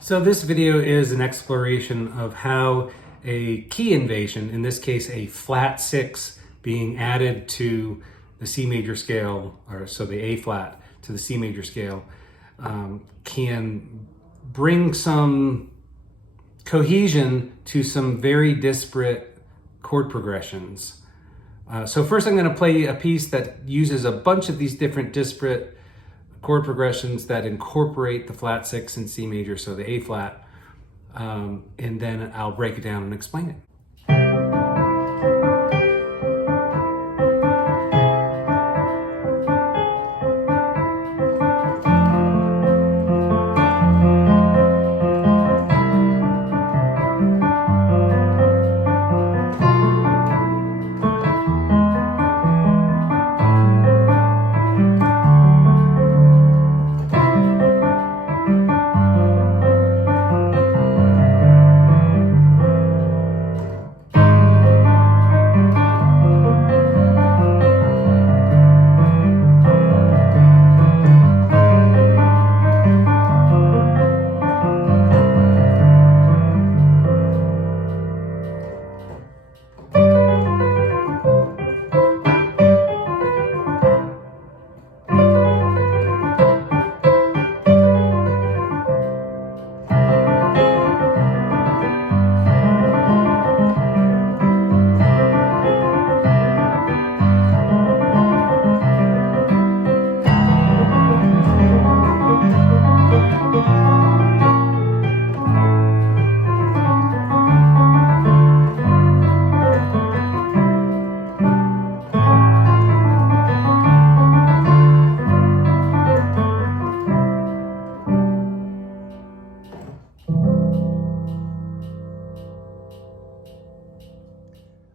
So this video is an exploration of how a key invasion, in this case a flat 6 being added to the C major scale, or so the A flat to the C major scale, can bring some cohesion to some very disparate chord progressions. So first I'm going to play a piece that uses a bunch of these different disparate chord progressions that incorporate the flat 6 in C major, so the A flat, and then I'll break it down and explain it.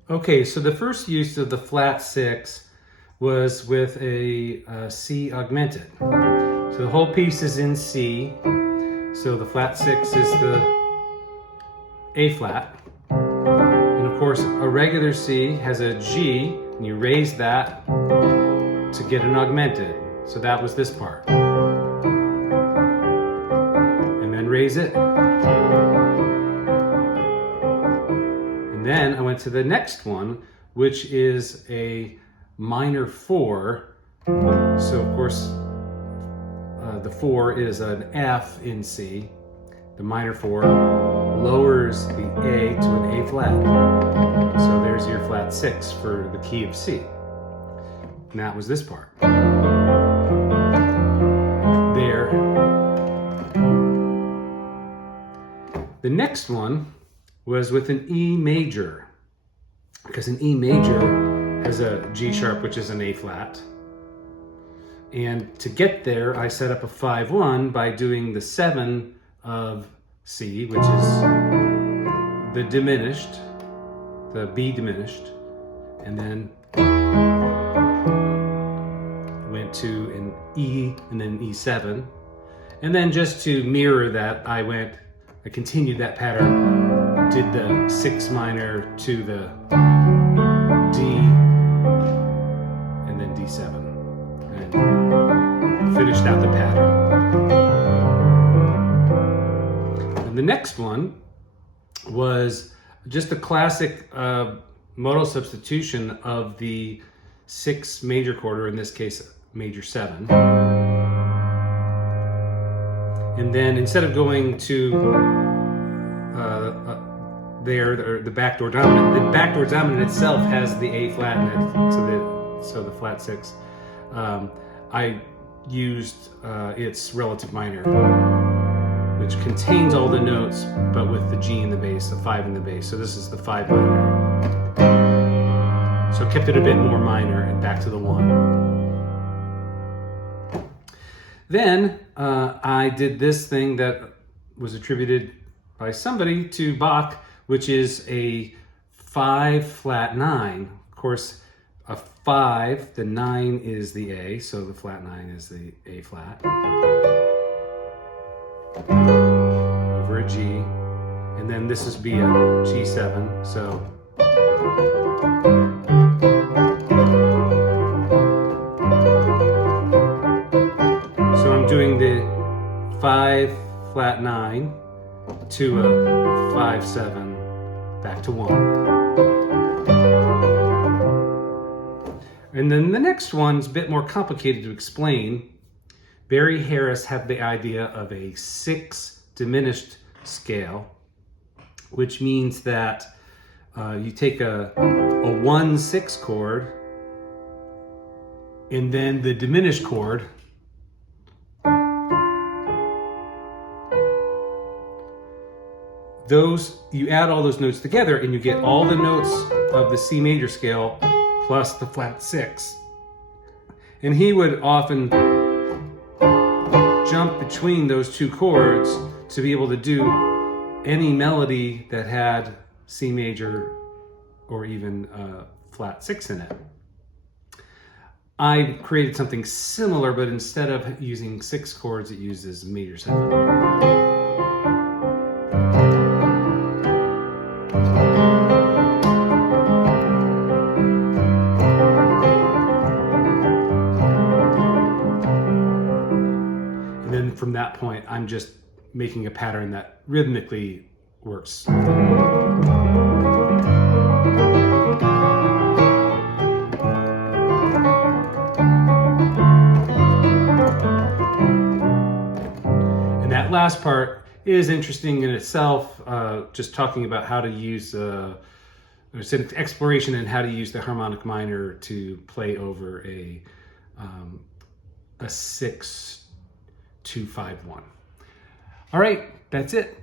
Okay, so the first use of the flat 6 was with a C augmented. So the whole piece is in C, so the flat 6 is the A flat. And of course, a regular C has a G, and you raise that to get an augmented. So that was this part. And then raise it. And then I went to the next one, which is a minor 4. So of course, the 4 is an F in C. The minor 4 lowers the A to an A flat. So there's your flat 6 for the key of C. And that was this part. There. The next one was with an E major, because an E major has a G sharp, which is an A flat. And to get there, I set up a 5-1 by doing the 7 of C, which is the diminished, the B diminished, and then went to an E and then E7. And then just to mirror that, I continued that pattern, did the 6 minor to the D, and then D7, and finished out the pattern. And the next one was just a classic modal substitution of the 6 major chord, or in this case, major 7. And then instead of going to the backdoor dominant itself has the A flat in it, so the flat 6. I used its relative minor, which contains all the notes, but with the G in the bass, the 5 in the bass. So this is the 5 minor. So I kept it a bit more minor and back to the 1. Then I did this thing that was attributed by somebody to Bach, which is a 5 flat 9. Of course, a 5, the 9 is the A, so the flat 9 is the A flat. Over a G, and then this is be a G7, so. So I'm doing the 5 flat 9, to a 5/7, back to 1. And then the next one's a bit more complicated to explain. Barry Harris had the idea of a 6 diminished scale, which means that you take a 1/6 chord, and then the diminished chord you add all those notes together and you get all the notes of the C major scale plus the flat 6. And he would often jump between those two chords to be able to do any melody that had C major or even flat 6 in it. I created something similar, but instead of using 6 chords, it uses major 7. From that point, I'm just making a pattern that rhythmically works. And that last part is interesting in itself, just talking about how to use it's an exploration in how to use the harmonic minor to play over a 6-2-5-1. All right, that's it.